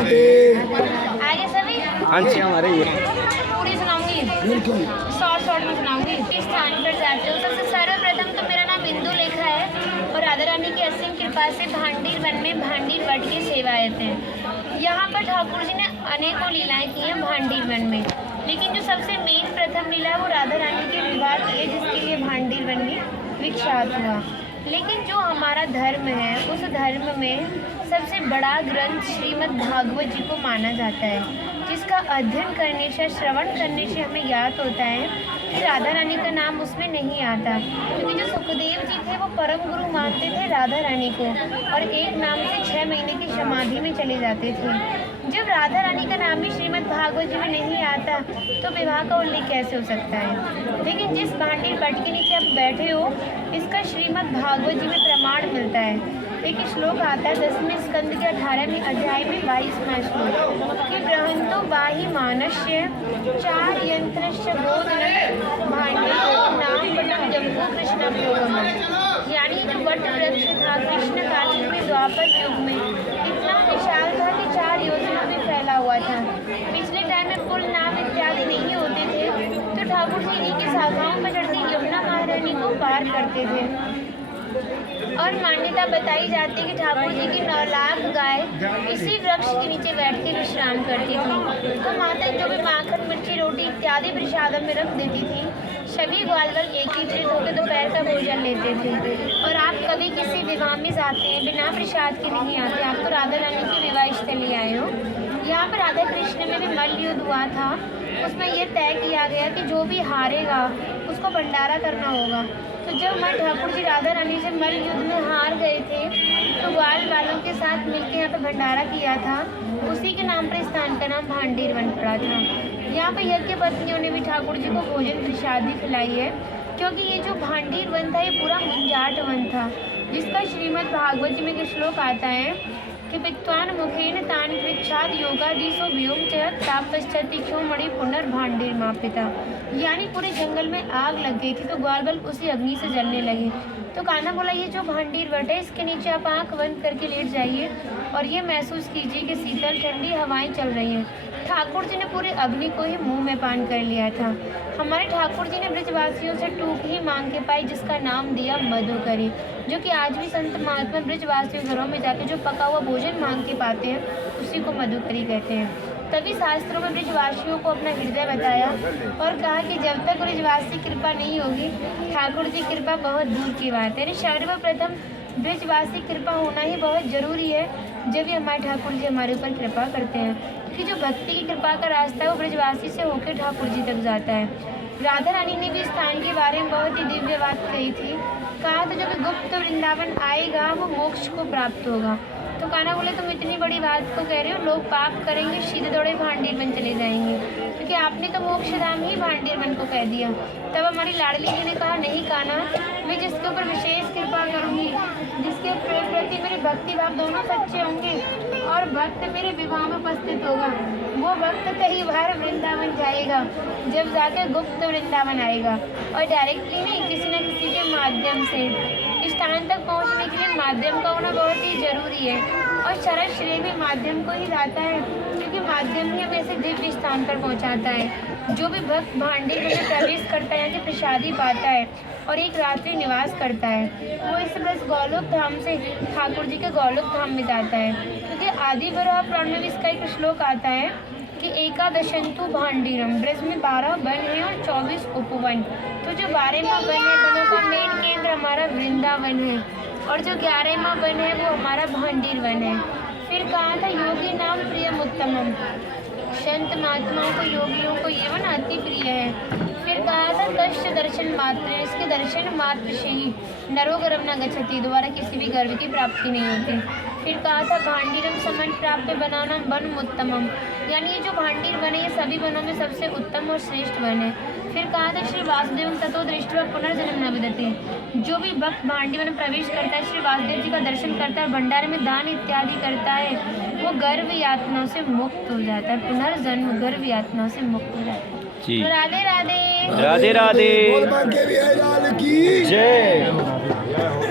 आगे सभी हाँ जी हमारे ये पूरी सुनाऊंगी, शॉर्ट में सुनाऊंगी। किस स्थान पर जाते हो? सबसे सर्वप्रथम तो मेरा नाम बिंदु लेखा है और राधा रानी की असीम कृपा से भांडीर वन में भांडीर वट की सेवायत है। यहाँ पर ठाकुर जी ने अनेकों लीलाएं की हैं भांडीर वन में, लेकिन जो सबसे मेन प्रथम लीला वो राधा रानी के विवाह की है, जिसके लिए भांडीर वन भी विख्यात हुआ। लेकिन जो हमारा धर्म है उस धर्म में सबसे बड़ा ग्रंथ श्रीमद् भागवत जी को माना जाता है, जिसका अध्ययन करने से, श्रवण करने से हमें ज्ञात होता है कि राधा रानी का नाम उसमें नहीं आता, क्योंकि जो सुखदेव जी थे वो परम गुरु मानते थे राधा रानी को और एक नाम से 6 महीने की समाधि में चले जाते थे। जब राधा रानी का नाम भी श्रीमद् भागवत जी में नहीं आता तो विवाह का उल्लेख कैसे हो सकता है? लेकिन जिस भांडीर वट के नीचे आप बैठे हो इसका श्रीमद् भागवत जी में प्रमाण मिलता है। एक श्लोक आता है 10वें स्कंद के 18वें अध्याय में 22वां श्लोक कि बृहंतो वाही मानस्य चार यंत्रस्य बोधन भांडे नाम पटम जम्बू कृष्ण प्रोगम। यानी जो वट वृक्ष था कृष्ण काल में द्वापर युग में इतना विशाल था कि 4 योजनों में फैला हुआ था। पिछले टाइम में पुल नाव इत्यादि नहीं होते थे तो ठाकुर जी इन्हीं की शाखाओं पर चढ़ती यमुना महारानी को पार करते थे। और मान्यता बताई जाती है कि ठाकुर जी की 9 लाख गाय इसी वृक्ष के नीचे बैठ के विश्राम करती थी। तो माता जो भी माखन मिर्ची रोटी इत्यादि प्रसादम में रख देती थी। सभी ग्वालवाल एकीकृत होकर दोपहर का भोजन लेते थे। और आप कभी किसी विवाह में जाते हैं बिना प्रसाद के नहीं आते, आप तो राधा रानी के विवाह स्थली आए हो। यहाँ पर राधा कृष्ण में भी मल्ल युद्ध हुआ था, उसमें यह तय किया गया कि जो भी हारेगा उसको भंडारा करना होगा। तो जब मैं ठाकुर जी राधा रानी से मल्ल युद्ध में हार गए थे तो ग्वाल वालों के साथ मिलकर यहाँ पर भंडारा किया था। उसी के नाम पर स्थान का नाम भांडीर वन पड़ा था। यहाँ पर यज्ञ पत्नियों ने भी ठाकुर जी को भोजन प्रसादी खिलाई है, क्योंकि ये जो भांडीर वन था ये पूरा मुंजाट वन था, जिसका श्रीमद् भागवत जी में एक श्लोक आता है कि विद्वान मुखेन तान पृच्छाद योगाधीशो व्योम च तापश्चति क्षो मणि पुनर्भांडीर मापिता। यानी पूरे जंगल में आग लग गई थी तो ग्वालवाल उसी अग्नि से जलने लगे। तो कान्हा बोला ये जो भांडीर वट है इसके नीचे आप आँख बंद करके लेट जाइए और ये महसूस कीजिए कि शीतल ठंडी हवाएं चल रही हैं। ठाकुर जी ने पूरे अग्नि को ही मुंह में पान कर लिया था। हमारे ठाकुर जी ने ब्रजवासियों से टूक ही मांग के पाई, जिसका नाम दिया मधुकरी, जो कि आज भी संत महात्मा ब्रजवासियों घरों में जाके जो पका हुआ भोजन मांग के पाते हैं उसी को मधुकरी कहते हैं। तभी शास्त्रों में ब्रजवासियों को अपना हृदय बताया और कहा कि जब तक ब्रजवासी कृपा नहीं होगी ठाकुर जी कृपा बहुत दूर की बात है। सर्वप्रथम ब्रजवासी कृपा होना ही बहुत ज़रूरी है, जब भी हमारे ठाकुर जी हमारे ऊपर कृपा करते हैं, क्योंकि जो भक्ति की कृपा का रास्ता है वो ब्रजवासी से होकर ठाकुर जी तक जाता है। राधा रानी ने भी स्थान के बारे में बहुत ही दिव्य बात कही थी। कहा तो जब गुप्त वृंदावन आएगा वो मोक्ष को प्राप्त होगा। तो कान्हा बोले तुम इतनी बड़ी बात को कह रहे हो, लोग पाप करेंगे सीधे दौड़े भांडीर वन चले जाएंगे, क्योंकि आपने तो मोक्ष धाम ही भांडीर वन को कह दिया। तब हमारी लाडली जी ने कहा नहीं कान्हा, मैं जिसके ऊपर विशेष कृपा करूँगी, जिसके प्रति मेरे भक्ति भाव दोनों सच्चे होंगे और भक्त मेरे विवाह में उपस्थित होगा, वो भक्त कई बार वृंदावन जाएगा, जब जाकर गुप्त वृंदावन आएगा। और डायरेक्टली नहीं, किसी न किसी के माध्यम से स्थान तक पहुंचने के लिए माध्यम का होना बहुत ही जरूरी है। और शरद श्रेय भी माध्यम को ही लाता है, क्योंकि माध्यम ही हमें ऐसे दिव्य स्थान पर पहुंचाता है। जो भी भक्त भांडीर में प्रवेश करता है कि प्रसादी पाता है और एक रात्रि निवास करता है, वो इस ब्रज गौलोक धाम से ठाकुर जी के गौलोक धाम में जाता है। क्योंकि आदि वराह पुराण में भी इसका एक श्लोक आता है कि एकादशंतु भांडीरम, ब्रज में 12 वन है और 24 उपवन। तो जो 12वां वन है, वनों का मेन केंद्र हमारा वृंदावन है, और जो 11वां वन है वो हमारा भांडीर वन है। फिर कहा था योगी नाम प्रियम उत्तमम, संत महात्माओं को योगियों को ये वन अति प्रिय है। फिर कहा था कष्ट दर्शन मात्र, इसके दर्शन मात्र से ही नरो गर्भ न गच्छति, दोबारा किसी भी गर्भ की प्राप्ति नहीं होती। फिर कहा था भांडीरम समन प्राप्त बनाना वन उत्तमम, यानी ये जो भांडीर वन है ये सभी वनों में सबसे उत्तम और श्रेष्ठ वन है। फिर कहा था श्री वासुदेव ततो दृष्टवा पुनर्जन्म न विदते, जो भी भक्त भांडीर वन में प्रवेश करता है, श्री वासुदेव जी का दर्शन करता है, भंडारे में दान इत्यादि करता है, वो गर्भ यातनाओं से मुक्त हो जाता है, पुनर्जन्म गर्भ यातनाओं से मुक्त हो जाता है। तो राधे राधे राधे राधे जय।